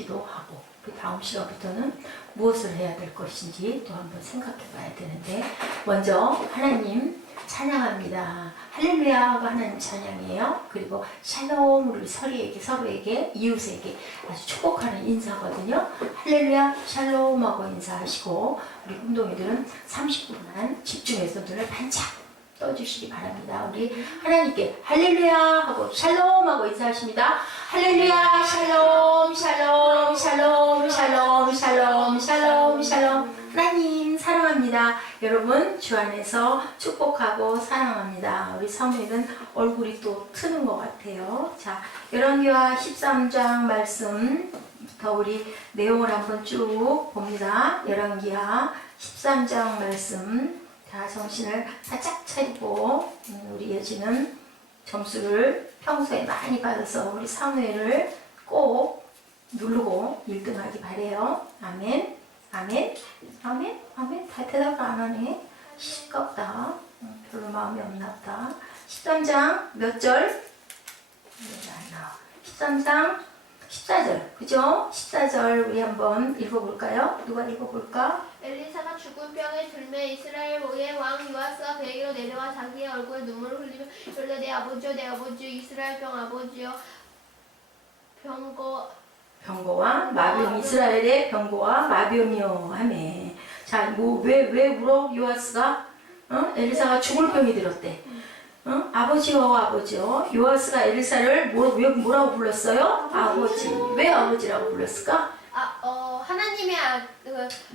기도하고 그 다음 시간부터는 무엇을 해야 될 것인지 또 한번 생각해 봐야 되는데, 먼저 하나님 찬양합니다. 할렐루야가 하나님 찬양이에요. 그리고 샬롬, 우리 서로에게 이웃에게 아주 축복하는 인사거든요. 할렐루야 샬롬 하고 인사하시고, 우리 운동이들은 30분만 집중해서 눈을 반짝 떠주시기 바랍니다. 우리 하나님께 할렐루야 하고 샬롬 하고 인사하십니다. 할렐루야 샬롬 샬롬 샬롬 샬롬 샬롬 샬롬 샬롬. 하나님 사랑합니다. 여러분 주 안에서 축복하고 사랑합니다. 우리 사무엘은 얼굴이 또 트는 것 같아요. 자, 열왕기하 13장 말씀부터 우리 내용을 한번 쭉 봅니다. 열왕기하 13장 말씀. 자, 정신을 바짝 차리고, 우리 예지는 점수를 평소에 많이 받아서 우리 사무엘을 꼭 누르고 1등하기 바래요. 아멘, 아멘, 아멘, 아멘. 다 대답을 안 하네. 시끄럽다. 별로 마음이 없나 보다. 13장 몇 절? 안 나와. 13장 14절, 그죠? 14절 우리 한번 읽어볼까요? 누가 읽어볼까? 엘리사가 죽은 병에 들매 이스라엘 의 왕 요아스가 그에게로 내려와 자기의 얼굴에 눈물을 흘리며 이르되 내 아버지여 내 아버지여 이스라엘 병 아버지여 병거와 마병, 이스라엘의 병거와 마병이요 하매. 자, 왜 울어 요아스가? 엘리사가 죽을 병이 들었대. 아버지요 아버지요. 요아스가 엘리사를 뭐라고 불렀어요? 아버지. 왜 아버지라고 불렀을까? 하나님의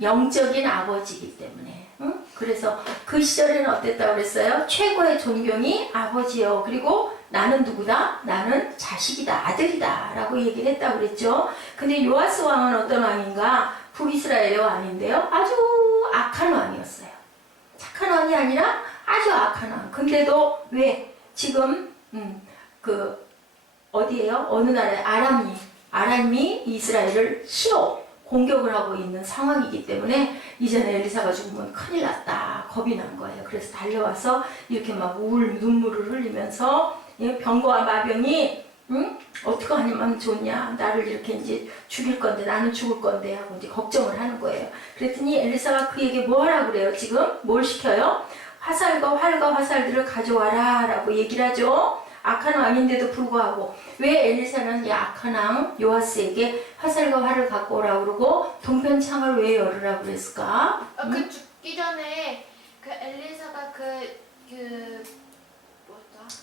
영적인 아버지이기 때문에. 그래서 그 시절에는 어땠다고 그랬어요? 최고의 존경이 아버지요. 그리고 나는 누구다? 나는 자식이다, 아들이다 라고 얘기를 했다고 그랬죠. 근데 요아스 왕은 어떤 왕인가? 북이스라엘의 왕인데요, 아주 악한 왕이었어요. 착한 왕이 아니라 아주 악한 왕. 근데도 왜 지금 어디에요? 어느 나라에 아람이 이스라엘을 싫어 공격을 하고 있는 상황이기 때문에 이전에 엘리사가 죽으면 큰일 났다, 겁이 난 거예요. 그래서 달려와서 이렇게 막 눈물을 흘리면서 병거와 마병이 어떻게 하면 좋냐, 나를 이렇게 이제 죽일 건데, 나는 죽을 건데 하고 이제 걱정을 하는 거예요. 그랬더니 엘리사가 그에게 뭐 하라고 그래요? 지금 뭘 시켜요? 화살과 활과 화살들을 가져와라 라고 얘기를 하죠. 악한 왕인데도 불구하고 왜 엘리사는 이 악한 왕 요아스에게 화살과 활을 갖고 오라고 그러고 동편창을 왜 열으라고 그랬을까? 그 죽기 전에 그 엘리사가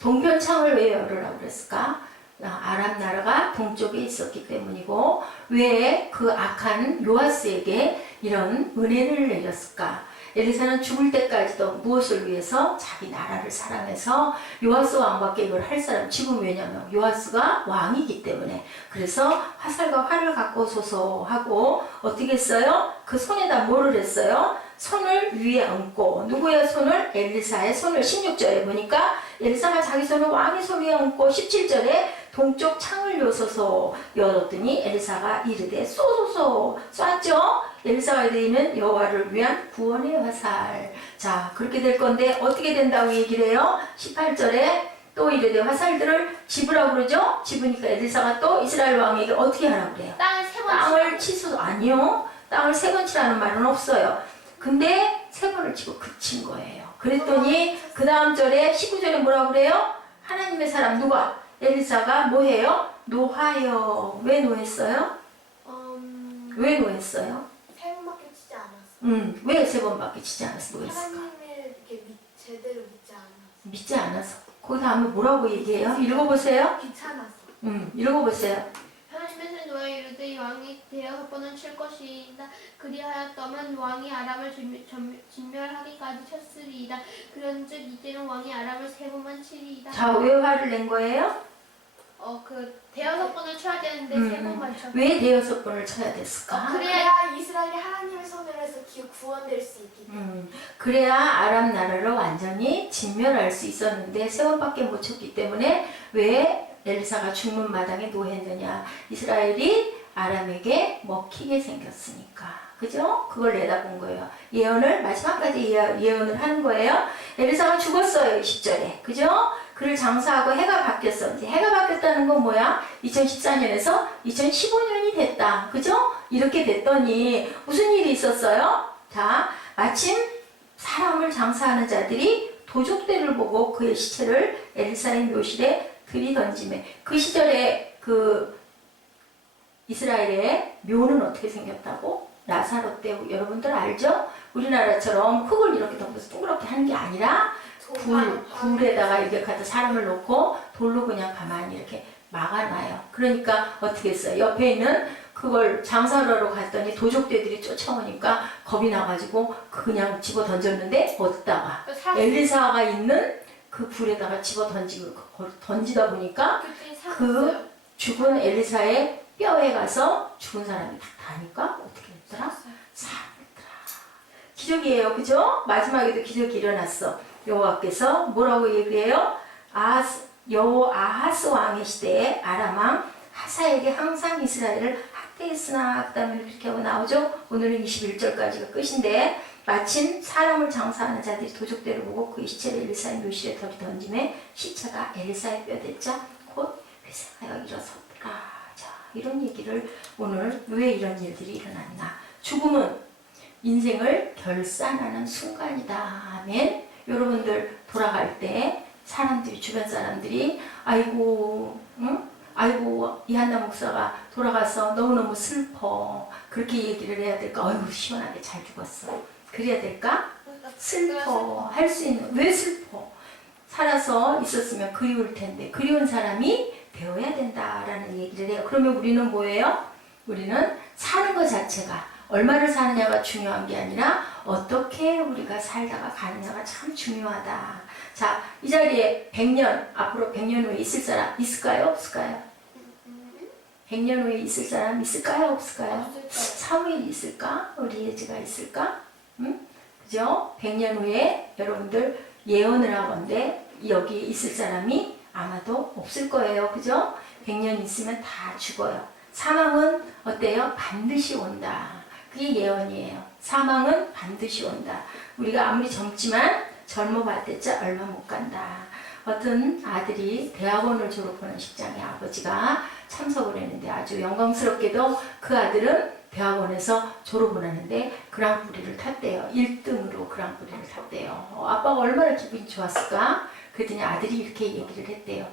동편창을 왜 열으라고 그랬을까? 아람 나라가 동쪽에 있었기 때문이고, 왜 그 악한 요아스에게 이런 은혜를 내렸을까? 엘리사는 죽을 때까지도 무엇을 위해서? 자기 나라를 사랑해서 요아스 왕밖에 이걸 할 사람, 지금 왜냐면 요아스가 왕이기 때문에. 그래서 화살과 활을 갖고 오소서 하고 어떻게 했어요? 그 손에다 뭐를 했어요? 손을 위에 얹고, 누구의 손을? 엘리사의 손을. 16절에 보니까 엘리사가 자기 손을 왕의 손 위에 얹고, 17절에 동쪽 창을 요소서 열었더니 엘리사가 이르되 쏘소서 쐈죠. 엘리사가 이르는 여호와를 위한 구원의 화살. 자, 그렇게 될 건데 어떻게 된다고 얘기를 해요? 18절에 또 이르되 화살들을 집으라고 그러죠. 집으니까 엘리사가 또 이스라엘 왕에게 어떻게 하라고 그래요? 땅을 치소. 아니요, 땅을 세 번 치라는 말은 없어요. 근데 세 번을 치고 그친 거예요. 그랬더니 그 다음 절에 19절에 뭐라고 그래요? 하나님의 사람 누가? 엘리사가 뭐해요? 노하여. 왜 노했어요? 왜 노했어요? 세 번밖에 치지 않았어. 왜 세 번밖에 치지 않았어? 노했을까? 하나님을 이렇게 제대로 믿지 않았어. 믿지 않아서. 그 다음에 뭐라고 얘기해요? 읽어보세요. 귀찮았어. 읽어보세요. 하나님께서 노아 이르되 왕이 대여섯 번은 칠 것이다. 그리하였더면 왕이 아람을 진멸하기까지 쳤으리이다. 그런즉 이제는 왕이 아람을 세 번만 치리이다. 자, 왜 화를 낸 거예요? 대여섯 번을 쳐야 되는데 세 번만 쳐. 왜 대여섯 번을 쳐야 됐을까? 그래야 이스라엘이 하나님의 손으로 해서 구원될 수 있기 때문에. 그래야 아람 나라를 완전히 진멸할 수 있었는데 세 번밖에 못 쳤기 때문에 왜 엘리사가 죽는 마당에 노했느냐? 이스라엘이 아람에게 먹히게 생겼으니까. 그죠? 그걸 내다본 거예요. 예언을 마지막까지 예언을 하는 거예요. 엘리사가 죽었어요. 10절에. 그죠? 그를 장사하고 해가 바뀌었어. 이제 해가 바뀌었다는 건 뭐야? 2014년에서 2015년이 손이 됐다. 그죠? 이렇게 됐더니 무슨 일이 있었어요? 자, 마침 사람을 장사하는 자들이 도적대를 보고 그의 시체를 엘리사의 묘실에 들이던지매. 그 시절에 그 이스라엘의 묘는 어떻게 생겼다고? 나사로 때 여러분들 알죠? 우리나라처럼 흙을 이렇게 덮어서 동그랗게 하는 게 아니라 불에다가 이렇게 갖다 사람을 놓고 돌로 그냥 가만히 이렇게 막아놔요. 그러니까 어떻게 했어요? 옆에 있는 그걸 장사하러 갔더니 도적대들이 쫓아오니까 겁이 나가지고 그냥 집어 던졌는데 어디다가 엘리사가 있는 그 불에다가 집어 던지다 보니까 그 죽은 엘리사의 뼈에 가서 죽은 사람이 다 다니까 어떻게 했더라? 살았더라. 기적이에요. 그죠? 마지막에도 기적이 일어났어. 여호와께서 뭐라고 얘기해요? 여호아하스 왕의 시대에 아람 왕 하사에게 항상 이스라엘을 학대했으나 그 다음에 이렇게 하고 나오죠. 오늘은 21절까지가 끝인데 마침 사람을 장사하는 자들이 도적대를 보고 그의 시체를 엘리사의 묘실에 던짐에 시체가 엘리사의 뼈대자 곧 회생하여 일어섰더라. 자, 이런 얘기를 오늘 왜 이런 일들이 일어났나. 죽음은 인생을 결산하는 순간이다. 아멘. 여러분들 돌아갈 때 사람들이 주변 사람들이 아이고 응? 아이고 이한나 목사가 돌아가서 너무너무 슬퍼 그렇게 얘기를 해야 될까? 어휴 시원하게 잘 죽었어 그래야 될까? 슬퍼 할 수 있는 왜 슬퍼? 살아서 있었으면 그리울 텐데 그리운 사람이 되어야 된다라는 얘기를 해요. 그러면 우리는 뭐예요? 우리는 사는 것 자체가 얼마를 사느냐가 중요한 게 아니라 어떻게 우리가 살다가 가느냐가 참 중요하다. 자, 이 자리에 100년, 앞으로 100년 후에 있을 사람 있을까요? 없을까요? 100년 후에 있을 사람 있을까요? 없을까요? 사무엘이 있을까? 리에즈가 있을까? 응? 그죠? 100년 후에 여러분들 예언을 하건데 여기 있을 사람이 아마도 없을 거예요. 그죠? 100년 있으면 다 죽어요. 사망은 어때요? 반드시 온다. 그게 예언이에요. 사망은 반드시 온다. 우리가 아무리 젊지만 젊어봤댔자 얼마 못 간다. 어떤 아들이 대학원을 졸업하는 직장에 아버지가 참석을 했는데 아주 영광스럽게도 그 아들은 대학원에서 졸업을 하는데 그랑프리를 탔대요. 1등으로 그랑프리를 탔대요. 아빠가 얼마나 기분이 좋았을까? 그랬더니 아들이 이렇게 얘기를 했대요.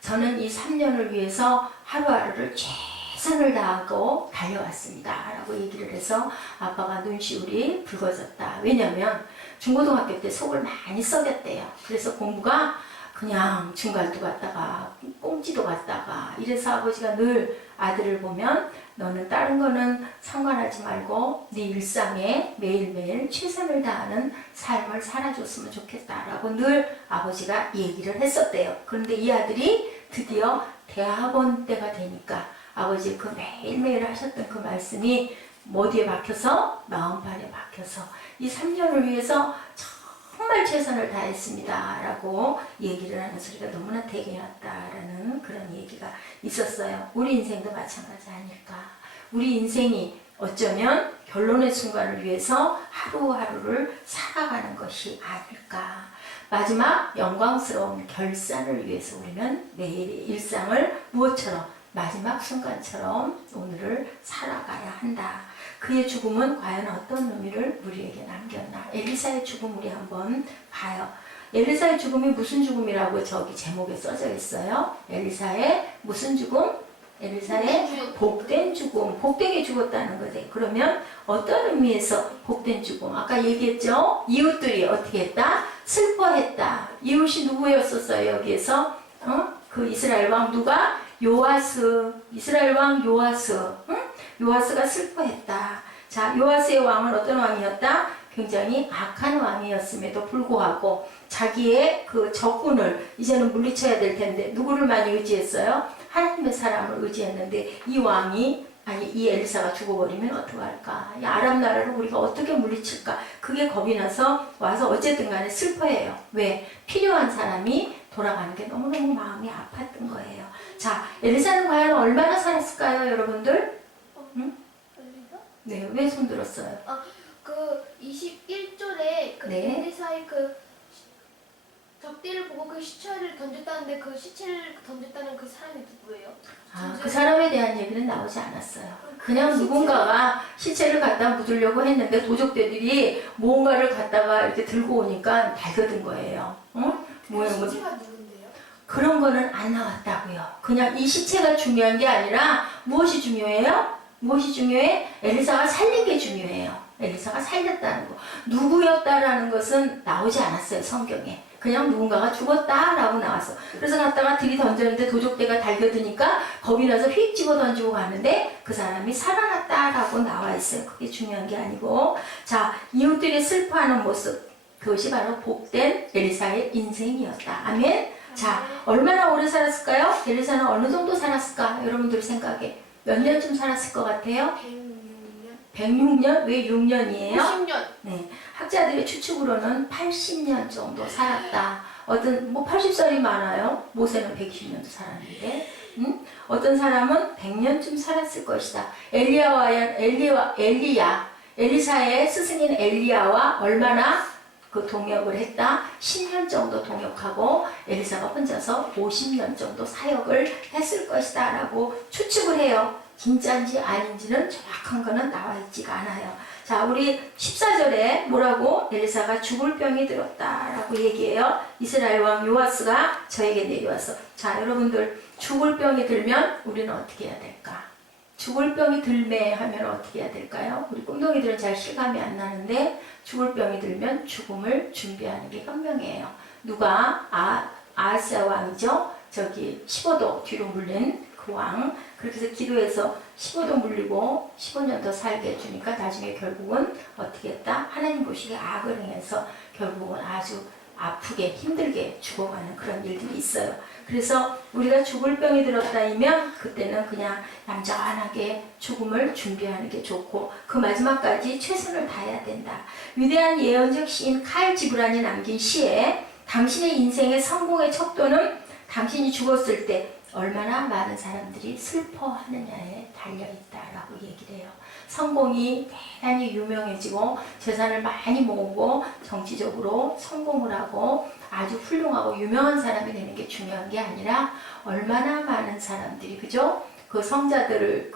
저는 이 3년을 위해서 하루하루를 최선을 다하고 달려왔습니다. 라고 얘기를 해서 아빠가 눈시울이 붉어졌다. 왜냐면 중고등학교 때 속을 많이 썩였대요. 그래서 공부가 그냥 중간도 갔다가 꽁지도 갔다가 이래서 아버지가 늘 아들을 보면 너는 다른 거는 상관하지 말고 네 일상에 매일매일 최선을 다하는 삶을 살아줬으면 좋겠다라고 늘 아버지가 얘기를 했었대요. 그런데 이 아들이 드디어 대학원 때가 되니까 아버지 그 매일매일 하셨던 그 말씀이 어디에 박혀서? 마음판에 박혀서 이 3년을 위해서 정말 최선을 다했습니다 라고 얘기를 하는 소리가 너무나 되게 왔다라는 그런 얘기가 있었어요. 우리 인생도 마찬가지 아닐까. 우리 인생이 어쩌면 결론의 순간을 위해서 하루하루를 살아가는 것이 아닐까. 마지막 영광스러운 결산을 위해서 우리는 매일의 일상을 무엇처럼 마지막 순간처럼 오늘을 살아가야 한다. 그의 죽음은 과연 어떤 의미를 우리에게 남겼나. 엘리사의 죽음 우리 한번 봐요. 엘리사의 죽음이 무슨 죽음이라고 저기 제목에 써져 있어요. 엘리사의 무슨 죽음? 엘리사의 복된 죽음. 복되게 죽었다는 거지. 그러면 어떤 의미에서 복된 죽음? 아까 얘기했죠? 이웃들이 어떻게 했다? 슬퍼했다. 이웃이 누구였었어요? 여기에서 그 이스라엘 왕 누가? 요아스. 이스라엘 왕 요아스. 응? 요아스가 슬퍼했다. 자, 요아스의 왕은 어떤 왕이었다? 굉장히 악한 왕이었음에도 불구하고 자기의 그 적군을 이제는 물리쳐야 될 텐데 누구를 많이 의지했어요? 하나님의 사람을 의지했는데 이 왕이 이 엘리사가 죽어버리면 어떡할까? 이 아람 나라를 우리가 어떻게 물리칠까? 그게 겁이 나서 와서 어쨌든 간에 슬퍼해요. 왜? 필요한 사람이 돌아가는 게 너무너무 마음이 아팠던 거예요. 자, 엘리사는 과연 얼마나 살았을까요, 여러분들? 응? 네, 왜 손 들었어요? 그 21절에 그 네. 엘리사의 그 적대를 보고 그 시체를 던졌다는데 그 시체를 던졌다는 그 사람이 누구예요? 그 사람에 대한 얘기는 나오지 않았어요. 그냥 누군가가 시체를 갖다 묻으려고 했는데 도적대들이 뭔가를 갖다가 이렇게 들고 오니까 달겨든 거예요. 응? 뭐 시체가 누군데요? 그런 거는 안 나왔다고요. 그냥 이 시체가 중요한 게 아니라 무엇이 중요해요? 무엇이 중요해? 엘리사가 살린 게 중요해요. 엘리사가 살렸다는 거. 누구였다라는 것은 나오지 않았어요, 성경에. 그냥 누군가가 죽었다라고 나왔어. 그래서 갖다가 들이 던졌는데 도적대가 달겨드니까 겁이 나서 휙 집어 던지고 가는데 그 사람이 살아났다라고 나와 있어요. 그게 중요한 게 아니고. 자, 이웃들이 슬퍼하는 모습. 그것이 바로 복된 엘리사의 인생이었다. 아멘? 자, 얼마나 오래 살았을까요? 엘리사는 어느 정도 살았을까? 여러분들 생각에. 몇 년쯤 살았을 것 같아요? 106년? 106년? 왜 6년이에요? 50년. 네, 학자들의 추측으로는 80년 정도 살았다. 어떤 80살이 많아요. 모세는 120년도 살았는데, 어떤 사람은 100년쯤 살았을 것이다. 엘리사의 스승인 엘리야와 얼마나 그 동역을 했다. 10년 정도 동역하고 엘리사가 혼자서 50년 정도 사역을 했을 것이다 라고 추측을 해요. 진짜인지 아닌지는 정확한 거는 나와 있지가 않아요. 자, 우리 14절에 뭐라고? 엘리사가 죽을 병이 들었다라고 얘기해요. 이스라엘 왕 요아스가 저에게 내려와서. 자, 여러분들 죽을 병이 들면 우리는 어떻게 해야 될까? 죽을 병이 들매 하면 어떻게 해야 될까요? 우리 꿈동이들은 잘 실감이 안 나는데 죽을 병이 들면 죽음을 준비하는 게 현명이에요. 누가? 아하스야 왕이죠. 저기 15도 뒤로 물린 그 왕. 그렇게 해서 기도해서 15도 물리고 15년 더 살게 해주니까 나중에 결국은 어떻게 했다? 하나님 보시기에 악을 행해서 결국은 아주 아프게 힘들게 죽어가는 그런 일들이 있어요. 그래서 우리가 죽을 병이 들었다면 그때는 그냥 얌전하게 죽음을 준비하는 게 좋고 그 마지막까지 최선을 다해야 된다. 위대한 예언적 시인 칼 지브란이 남긴 시에 당신의 인생의 성공의 척도는 당신이 죽었을 때 얼마나 많은 사람들이 슬퍼하느냐에 달려있다라고 얘기를 해요. 성공이 대단히 유명해지고 재산을 많이 모으고 정치적으로 성공을 하고 아주 훌륭하고 유명한 사람이 되는 게 중요한 게 아니라 얼마나 많은 사람들이 그죠? 그 성자들을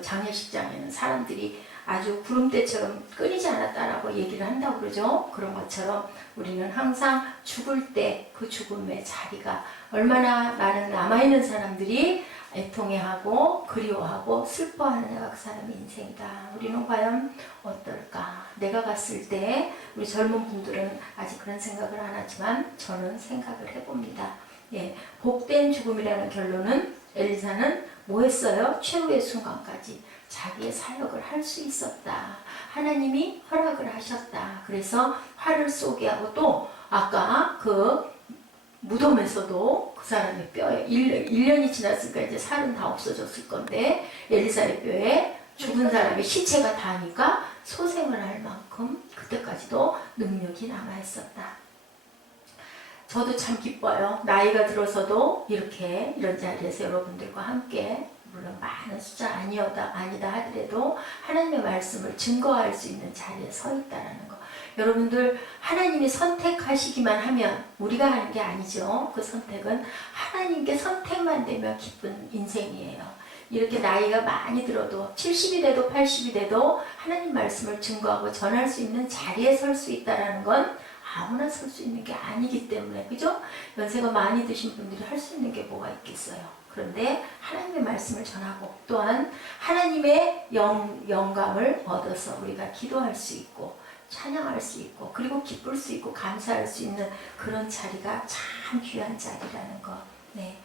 장례식장에는 사람들이 아주 구름대처럼 끊이지 않았다라고 얘기를 한다고 그러죠. 그런 것처럼 우리는 항상 죽을 때 그 죽음의 자리가 얼마나 많은 남아있는 사람들이 애통해하고 그리워하고 슬퍼하느냐가 그 사람의 인생이다. 우리는 과연 어떨까? 내가 갔을 때 우리 젊은 분들은 아직 그런 생각을 안 하지만 저는 생각을 해봅니다. 예, 복된 죽음이라는 결론은 엘리사는 뭐 했어요? 최후의 순간까지 자기의 사역을 할 수 있었다. 하나님이 허락을 하셨다. 그래서 화를 쏘게 하고 또 아까 그 무덤에서도 그 사람의 뼈에 1년이 지났으니까 이제 살은 다 없어졌을 건데 엘리사의 뼈에 죽은 사람의 시체가 닿으니까 소생을 할 만큼 그때까지도 능력이 남아있었다. 저도 참 기뻐요. 나이가 들어서도 이렇게 이런 자리에서 여러분들과 함께 물론 많은 숫자 아니다 하더라도 하나님의 말씀을 증거할 수 있는 자리에 서 있다는 거. 여러분들 하나님이 선택하시기만 하면 우리가 하는 게 아니죠. 그 선택은 하나님께 선택만 되면 기쁜 인생이에요. 이렇게 나이가 많이 들어도 70이 돼도 80이 돼도 하나님 말씀을 증거하고 전할 수 있는 자리에 설 수 있다는 건 아무나 설 수 있는 게 아니기 때문에 그죠? 연세가 많이 드신 분들이 할 수 있는 게 뭐가 있겠어요. 그런데 하나님의 말씀을 전하고 또한 하나님의 영감을 얻어서 우리가 기도할 수 있고 찬양할 수 있고 그리고 기쁠 수 있고 감사할 수 있는 그런 자리가 참 귀한 자리라는 거. 네.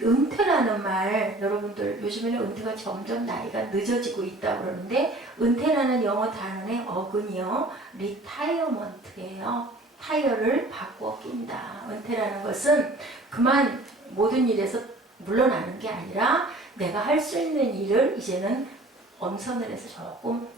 은퇴라는 말 여러분들 요즘에는 은퇴가 점점 나이가 늦어지고 있다고 그러는데 은퇴라는 영어 단어의 어근이요 리타이어먼트예요. 타이어를 바꿔 낀다. 은퇴라는 것은 그만 모든 일에서 물러나는 게 아니라 내가 할 수 있는 일을 이제는 엄선을 해서 조금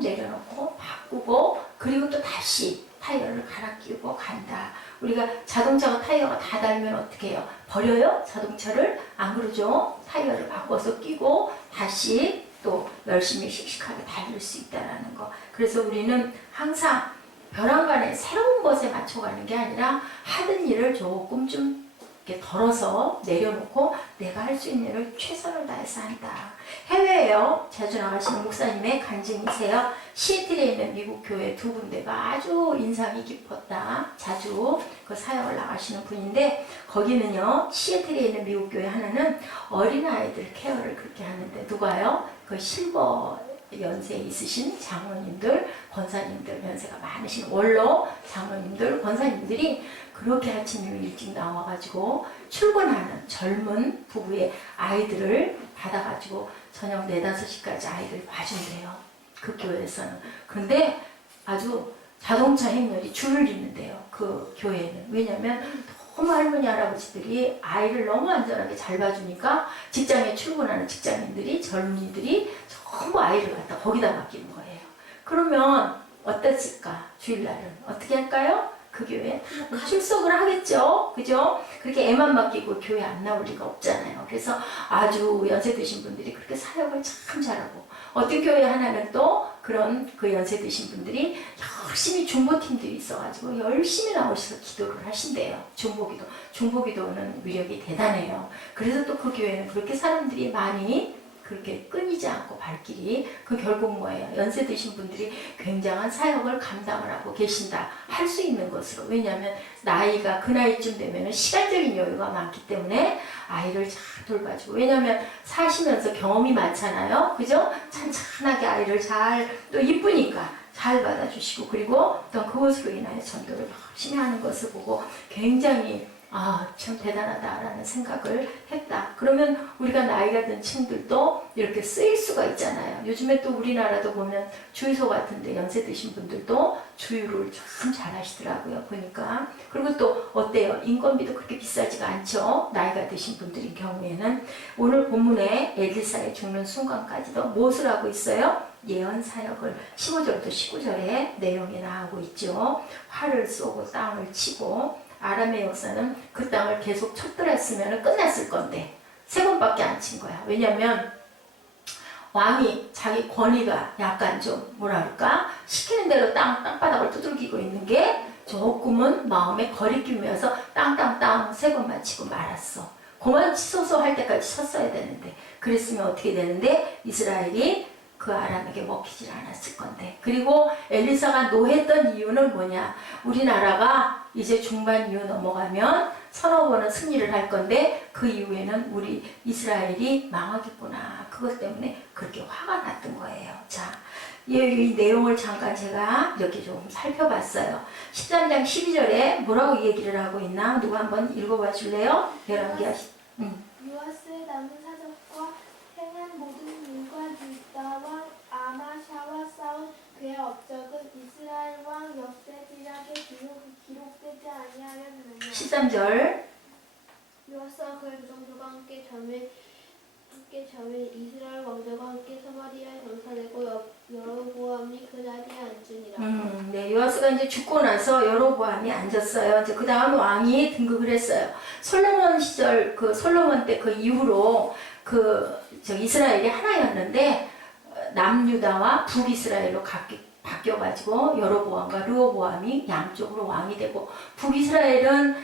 내려놓고 바꾸고 그리고 또 다시 타이어를 갈아 끼우고 간다. 우리가 자동차가 타이어가 다 닳으면 어떻게 해요? 버려요? 자동차를? 안 그러죠? 타이어를 바꿔서 끼고 다시 또 열심히 씩씩하게 달릴 수 있다는 거. 그래서 우리는 항상 벼랑간에 새로운 것에 맞춰가는 게 아니라 하던 일을 조금 좀 이렇게 덜어서 내려놓고 내가 할 수 있는 일을 최선을 다해서 한다. 해외에요. 자주 나가시는 목사님의 간증이세요. 시애틀에 있는 미국 교회 두 군데가 아주 인상이 깊었다. 자주 그 사역을 나가시는 분인데 거기는요. 시애틀에 있는 미국 교회 하나는 어린아이들 케어를 그렇게 하는데 누가요? 그 실버 연세에 있으신 장로님들, 권사님들, 연세가 많으신 원로 장로님들, 권사님들이 그렇게 아침 일찍 나와가지고 출근하는 젊은 부부의 아이들을 받아가지고 저녁 4, 5시까지 아이들 봐준대요. 그 교회에서는. 그런데 아주 자동차 행렬이 줄을 잇는데요. 그 교회에는. 왜냐면 너무 할머니 할아버지들이 아이를 너무 안전하게 잘 봐주니까 직장에 출근하는 직장인들이 젊은이들이 전부 아이를 갖다 거기다 맡기는 거예요. 그러면 어땠을까? 주일날은 어떻게 할까요? 그 교회에 출석을 하겠죠. 그죠? 그렇게 애만 맡기고 교회 안 나올 리가 없잖아요. 그래서 아주 연세 드신 분들이 그렇게 사역을 참 잘하고 어떤 교회 하나는 또 그런 그 연세 드신 분들이 열심히 중보팀들이 있어가지고 열심히 나오셔서 기도를 하신대요. 중보기도. 중보기도는 위력이 대단해요. 그래서 또 그 교회는 그렇게 사람들이 많이 그렇게 끊이지 않고 발길이 그 결국 뭐예요? 연세 드신 분들이 굉장한 사역을 감당을 하고 계신다. 할 수 있는 것으로. 왜냐하면 나이가 그 나이쯤 되면 시간적인 여유가 많기 때문에 아이를 잘 돌봐주고 왜냐하면 사시면서 경험이 많잖아요. 그죠? 찬찬하게 아이를 잘 또 이쁘니까 잘 받아주시고 그리고 또 그것으로 인하여 전도를 열심히 하는 것을 보고 굉장히 참 대단하다라는 생각을 했다. 그러면 우리가 나이가 든 층들도 이렇게 쓰일 수가 있잖아요. 요즘에 또 우리나라도 보면 주유소 같은데 연세 드신 분들도 주유를 참 잘하시더라고요. 보니까. 그리고 또 어때요? 인건비도 그렇게 비싸지가 않죠. 나이가 드신 분들인 경우에는. 오늘 본문에 엘리사의 죽는 순간까지도 무엇을 하고 있어요? 예언 사역을 15절부터 19절에 내용이 나오고 있죠. 활을 쏘고 땅을 치고 아람의 역사는 그 땅을 계속 쳤더랬으면 끝났을 건데 3번밖에 안 친 거야. 왜냐면 왕이 자기 권위가 약간 좀 뭐라 그럴까 시키는 대로 땅바닥을 두들기고 있는 게 조금은 마음에 거리낌이어서 땅땅땅 3번만 치고 말았어. 그만 치소서 할 때까지 쳤어야 되는데 그랬으면 어떻게 되는데 이스라엘이 그 아람에게 먹히질 않았을 건데. 그리고 엘리사가 노했던 이유는 뭐냐? 우리나라가 이제 중반 이후 넘어가면 서너 번은 승리를 할 건데 그 이후에는 우리 이스라엘이 망하겠구나. 그것 때문에 그렇게 화가 났던 거예요. 자, 이 내용을 잠깐 제가 이렇게 좀 살펴봤어요. 13장 12절에 뭐라고 얘기를 하고 있나? 누가 한번 읽어봐 줄래요? 열왕기하 요아스의 남은 사적과 행한 모든 일과 유다와 아마샤와 싸운 그의 업적은 이스라엘 왕 역대지략에 기록되지 아니하였느냐. 13절 요아스와 그의 조상들과 함께 잠에 이스라엘 왕들과 함께 사마리아에 정사되고 여로보암이 그 자리에 앉으니라. 네, 요아스가 이제 죽고 나서 여로보암이 앉았어요. 이제 그 다음 왕이 등극을 했어요. 솔로몬 시절 그 솔로몬 때 그 이후로 이스라엘이 하나였는데 남유다와 북이스라엘로 바뀌어가지고 여로보암과 르호보암이 양쪽으로 왕이 되고 북이스라엘은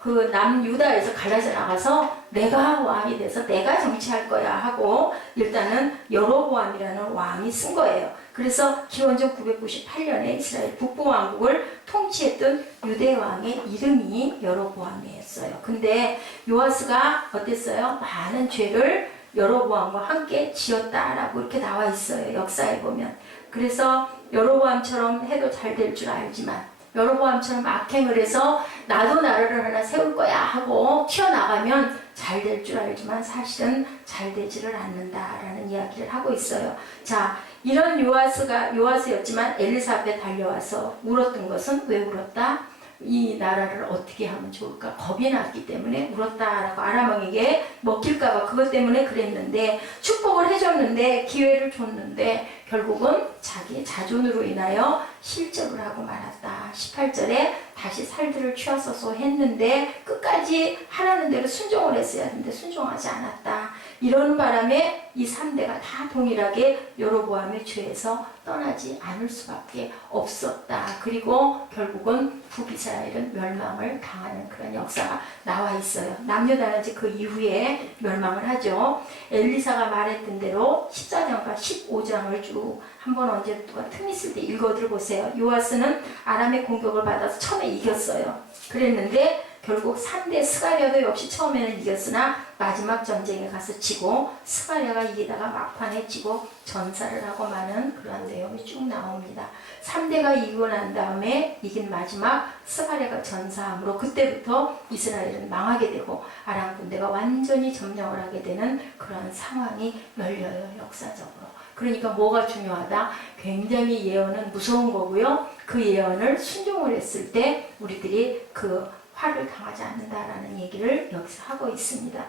그 남유다에서 갈라져 나가서 내가 왕이 돼서 내가 정치할 거야 하고 일단은 여로보암이라는 왕이 쓴 거예요. 그래서 기원전 998년에 이스라엘 북부왕국을 통치했던 유대 왕의 이름이 여로보암이었어요. 근데 요아스가 어땠어요? 많은 죄를 여로보암과 함께 지었다라고 이렇게 나와 있어요. 역사에 보면. 그래서 여로보암처럼 해도 잘 될 줄 알지만 여로보암처럼 악행을 해서 나도 나라를 하나 세울 거야 하고 튀어나가면 잘 될 줄 알지만 사실은 잘 되지를 않는다라는 이야기를 하고 있어요. 자, 이런 요아스였지만 엘리사 앞에 달려와서 울었던 것은 왜 울었다? 이 나라를 어떻게 하면 좋을까? 겁이 났기 때문에 울었다라고 아람 왕에게 먹힐까봐 그것 때문에 그랬는데 축복을 해줬는데 기회를 줬는데 결국은 자기의 자존으로 인하여 실적을 하고 말았다. 18절에 다시 살들을 취하소서 했는데 끝까지 하라는 대로 순종을 했어야 했는데 순종하지 않았다. 이런 바람에 이 3대가 다 동일하게 여로보암의 죄에서 떠나지 않을 수밖에 없었다. 그리고 결국은 북이스라엘은 멸망을 당하는 그런 역사가 나와 있어요. 남녀다나지 그 이후에 멸망을 하죠. 엘리사가 말했던 대로 14장과 15장을 쭉 한번 언제 누가 틈 있을 때 읽어 들어보세요. 요아스는 아람의 공격을 받아서 처음에 이겼어요. 그랬는데 결국 3대 스가랴도 역시 처음에는 이겼으나 마지막 전쟁에 가서 지고 스가랴가 이기다가 막판에 지고 전사를 하고 마는 그러한 내용이 쭉 나옵니다. 3대가 이기고 난 다음에 이긴 마지막 스가랴가 전사함으로 그때부터 이스라엘은 망하게 되고 아람 군대가 완전히 점령을 하게 되는 그런 상황이 열려요. 역사적으로. 그러니까 뭐가 중요하다? 굉장히 예언은 무서운 거고요. 그 예언을 순종을 했을 때 우리들이 그 화를 당하지 않는다라는 얘기를 여기서 하고 있습니다.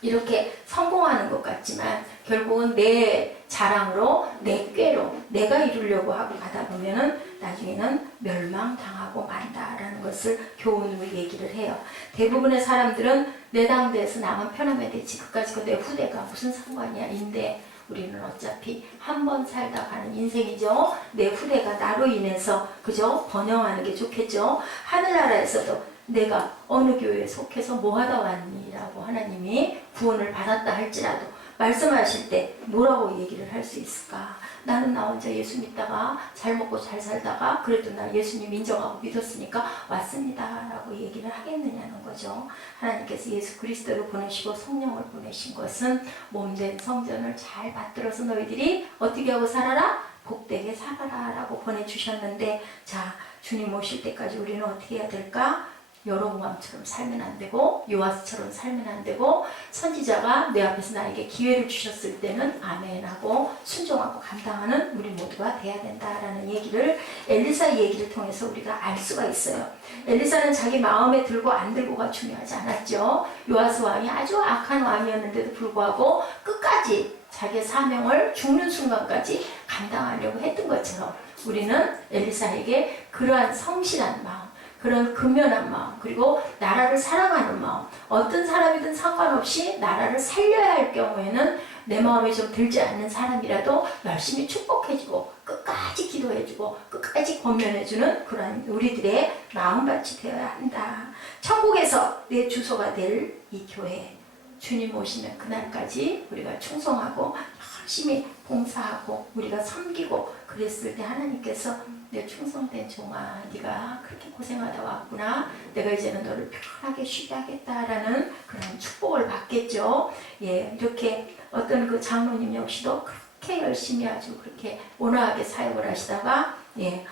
이렇게 성공하는 것 같지만 결국은 내 자랑으로 내 꾀로 내가 이루려고 하고 가다 보면은 나중에는 멸망당하고 만다라는 것을 교훈으로 얘기를 해요. 대부분의 사람들은 내 당대에서 나만 편하면 되지 그까짓 내 후대가 무슨 상관이야 인데 우리는 어차피 한 번 살다 가는 인생이죠. 내 후대가 나로 인해서 그저 번영하는 게 좋겠죠. 하늘나라에서도 내가 어느 교회에 속해서 뭐 하다 왔니? 라고 하나님이 구원을 받았다 할지라도 말씀하실 때 뭐라고 얘기를 할 수 있을까? 나는 나 혼자 예수 믿다가 잘 먹고 잘 살다가 그래도 나 예수님 인정하고 믿었으니까 왔습니다 라고 얘기를 하겠느냐는 거죠. 하나님께서 예수 그리스도를 보내시고 성령을 보내신 것은 몸된 성전을 잘 받들어서 너희들이 어떻게 하고 살아라? 복되게 살아라 라고 보내주셨는데 자 주님 오실 때까지 우리는 어떻게 해야 될까? 여로보암처럼 살면 안 되고 요아스처럼 살면 안 되고 선지자가 내 앞에서 나에게 기회를 주셨을 때는 아멘하고 순종하고 감당하는 우리 모두가 돼야 된다라는 얘기를 엘리사 얘기를 통해서 우리가 알 수가 있어요. 엘리사는 자기 마음에 들고 안 들고가 중요하지 않았죠. 요아스 왕이 아주 악한 왕이었는데도 불구하고 끝까지 자기의 사명을 죽는 순간까지 감당하려고 했던 것처럼 우리는 엘리사에게 그러한 성실한 마음 그런 근면한 마음 그리고 나라를 사랑하는 마음 어떤 사람이든 상관없이 나라를 살려야 할 경우에는 내 마음에 좀 들지 않는 사람이라도 열심히 축복해주고 끝까지 기도해주고 끝까지 권면해주는 그런 우리들의 마음밭이 되어야 한다. 천국에서 내 주소가 될 이 교회 주님 오시는 그날까지 우리가 충성하고 열심히 봉사하고 우리가 섬기고 그랬을 때 하나님께서 내 충성된 종아 네가 그렇게 고생하다 왔구나 내가 이제는 너를 편하게 쉬게 하겠다라는 그런 축복을 받겠죠. 예, 이렇게 어떤 그 장로님 역시도 그렇게 열심히 아주 그렇게 온화하게 사역을 하시다가 예,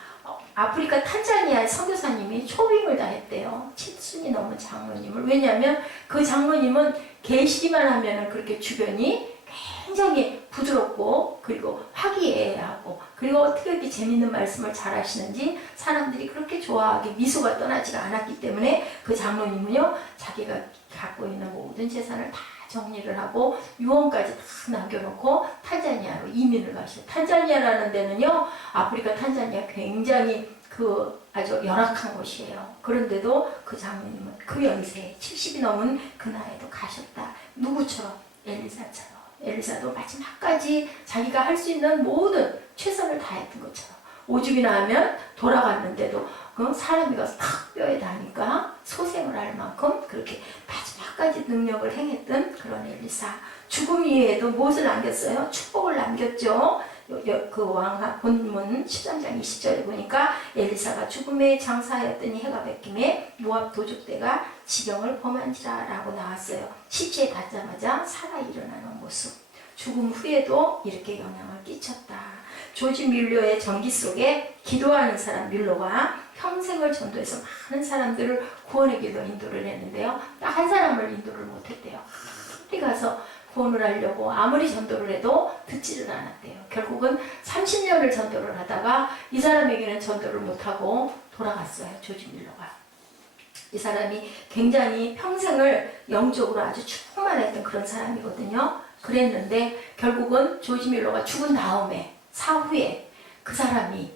아프리카 탄자니아의 선교사님이 초빙을 다 했대요. 7순이 넘은 장로님을. 왜냐하면 그 장로님은 계시기만 하면 그렇게 주변이 굉장히 부드럽고 그리고 화기애애하고 그리고 어떻게 이렇게 재밌는 말씀을 잘 하시는지 사람들이 그렇게 좋아하게 미소가 떠나지가 않았기 때문에 그 장로님은요 자기가 갖고 있는 모든 재산을 다 정리를 하고 유언까지 다 남겨놓고 탄자니아로 이민을 가셔요. 탄자니아라는 데는요 아프리카 탄자니아 굉장히 그 아주 열악한 곳이에요. 그런데도 그 장로님은 그 연세에 70이 넘은 그 나이에도 가셨다. 누구처럼? 엘리사처럼. 엘리사도 마지막까지 자기가 할 수 있는 모든 최선을 다했던 것처럼 오죽이나 하면 돌아갔는데도 사람이 가서 탁 뼈에 닿으니까 소생을 할 만큼 그렇게 마지막까지 능력을 행했던 그런 엘리사. 죽음 이후에도 무엇을 남겼어요? 축복을 남겼죠. 그 왕하 본문 13장 20절에 보니까 엘리사가 죽음의 장사하였더니 해가 뵙김에 모압 도적대가 지경을 범한지라 라고 나왔어요. 시체에 닿자마자 살아 일어나는 모습. 죽음 후에도 이렇게 영향을 끼쳤다. 조지 뮬러의 전기 속에 기도하는 사람 뮬러가 평생을 전도해서 많은 사람들을 구원의 길로 인도를 했는데요. 딱 한 사람을 인도를 못했대요. 어디 가서 구원을 하려고 아무리 전도를 해도 듣지를 않았대요. 결국은 30년을 전도를 하다가 이 사람에게는 전도를 못하고 돌아갔어요. 조지 뮬러가. 이 사람이 굉장히 평생을 영적으로 아주 충만했던 그런 사람이거든요. 그랬는데 결국은 조지 뮬러가 죽은 다음에 사후에 그 사람이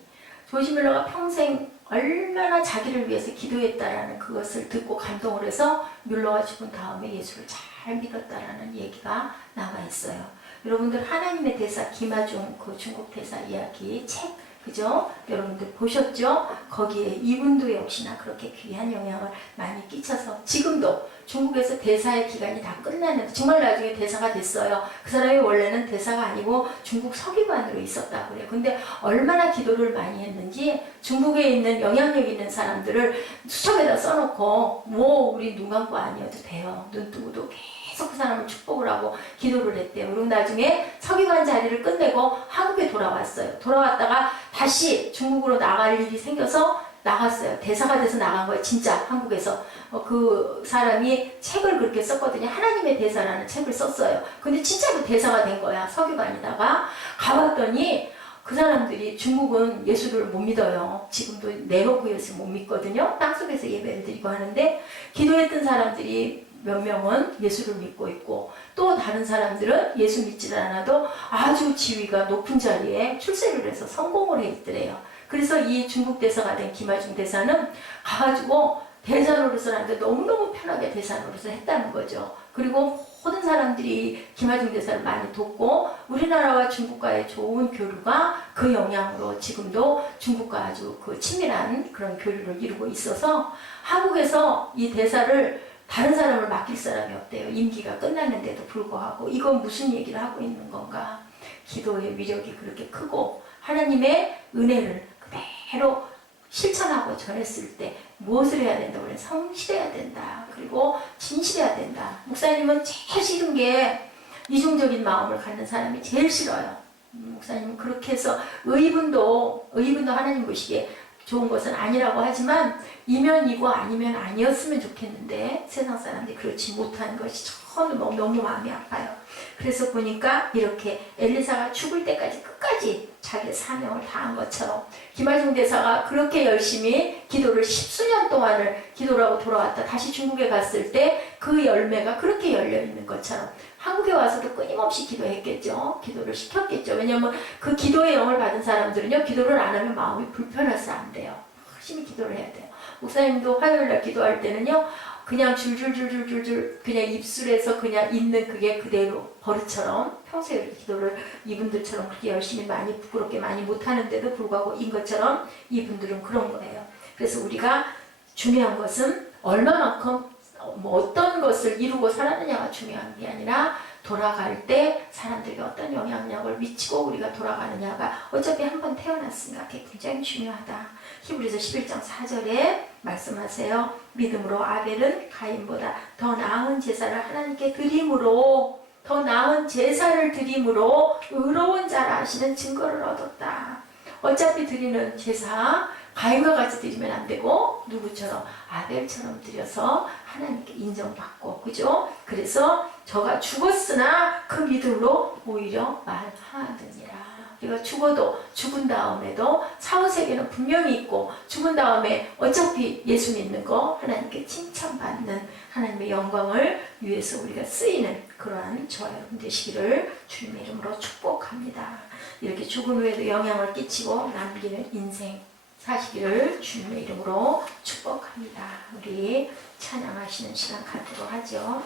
조지 뮬러가 평생 얼마나 자기를 위해서 기도했다라는 그것을 듣고 감동을 해서 뮬러가 죽은 다음에 예수를 잘 믿었다라는 얘기가 남아 있어요. 여러분들 하나님의 대사 김아중 그 중국 대사 이야기 책 그죠? 여러분들 보셨죠? 거기에 이분도 역시나 그렇게 귀한 영향을 많이 끼쳐서 지금도 중국에서 대사의 기간이 다 끝나는데 정말 나중에 대사가 됐어요. 그 사람이 원래는 대사가 아니고 중국 서기관으로 있었다고 그래요. 근데 얼마나 기도를 많이 했는지 중국에 있는 영향력 있는 사람들을 수첩에다 써놓고 뭐 우리 눈 감고 아니어도 돼요. 눈 뜨고도 계속 그 사람을 축복을 하고 기도를 했대요. 그리고 나중에 서기관 자리를 끝내고 한국에 돌아왔어요. 돌아왔다가 다시 중국으로 나갈 일이 생겨서 나갔어요. 대사가 돼서 나간 거예요. 진짜 한국에서. 그 사람이 책을 그렇게 썼거든요. 하나님의 대사라는 책을 썼어요. 근데 진짜로 대사가 된 거야. 서기관이다가 가봤더니 그 사람들이 중국은 예수를 못 믿어요. 지금도 내놓고 예수 못 믿거든요. 땅속에서 예배를 드리고 하는데 기도했던 사람들이 몇 명은 예수를 믿고 있고 또 다른 사람들은 예수 믿지 않아도 아주 지위가 높은 자리에 출세를 해서 성공을 해 있더래요. 그래서 이 중국 대사가 된 김아중 대사는 가가지고 대사 노릇을 하는데 너무너무 편하게 대사 노릇을 했다는 거죠. 그리고 모든 사람들이 김아중 대사를 많이 돕고 우리나라와 중국과의 좋은 교류가 그 영향으로 지금도 중국과 아주 그 친밀한 그런 교류를 이루고 있어서 한국에서 이 대사를 다른 사람을 맡길 사람이 없대요. 임기가 끝났는데도 불구하고 이건 무슨 얘기를 하고 있는 건가? 기도의 위력이 그렇게 크고 하나님의 은혜를 그대로 실천하고 전했을 때 무엇을 해야 된다? 우리는 성실해야 된다. 그리고 진실해야 된다. 목사님은 제일 싫은 게 이중적인 마음을 갖는 사람이 제일 싫어요. 목사님은 그렇게 해서 의분도 하나님 보시기에 좋은 것은 아니라고 하지만 이면 이고 아니면 아니었으면 좋겠는데 세상 사람들이 그렇지 못한 것이 너무 마음이 아파요. 그래서 보니까 이렇게 엘리사가 죽을 때까지 끝까지 자기의 사명을 다한 것처럼 김아중 대사가 그렇게 열심히 기도를 10수년 동안을 기도를 하고 돌아왔다 다시 중국에 갔을 때 그 열매가 그렇게 열려있는 것처럼 한국에 와서도 끊임없이 기도했겠죠. 기도를 시켰겠죠. 왜냐하면 그 기도의 영을 받은 사람들은요. 기도를 안 하면 마음이 불편해서 안 돼요. 열심히 기도를 해야 돼요. 목사님도 화요일날 기도할 때는요. 그냥 줄줄줄줄줄줄 그냥 입술에서 그냥 있는 그게 그대로 버릇처럼 평소에 기도를 이분들처럼 그렇게 열심히 많이 부끄럽게 많이 못하는데도 불구하고 인 것처럼 이분들은 그런 거예요. 그래서 우리가 중요한 것은 얼마만큼 어떤 것을 이루고 살았느냐가 중요한 게 아니라 돌아갈 때 사람들에게 어떤 영향력을 미치고 우리가 돌아가느냐가 어차피 한번 태어났으니까 그게 굉장히 중요하다. 히브리서 11장 4절에 말씀하세요. 믿음으로 아벨은 가인보다 더 나은 제사를 하나님께 드림으로 더 나은 제사를 드림으로 의로운 자라 하시는 증거를 얻었다. 어차피 드리는 제사 가인과 같이 드리면 안 되고 누구처럼 아벨처럼 드려서 하나님께 인정받고 그죠? 그래서 저가 죽었으나 그 믿음으로 오히려 말하느니라. 우리가 죽어도 죽은 다음에도 사후세계는 분명히 있고 죽은 다음에 어차피 예수 믿는 거 하나님께 칭찬받는 하나님의 영광을 위해서 우리가 쓰이는 그러한 저와 여러분 되시기를 주님의 이름으로 축복합니다. 이렇게 죽은 후에도 영향을 끼치고 남기는 인생 사시기를 주님의 이름으로 축복합니다. 우리 찬양하시는 시간 갖도록 하죠.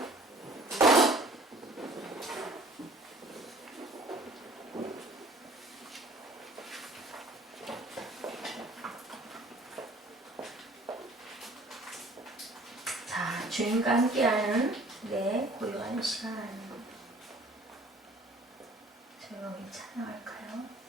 자, 주님과 함께하는 고요한 시간 조용히 찬양할까요?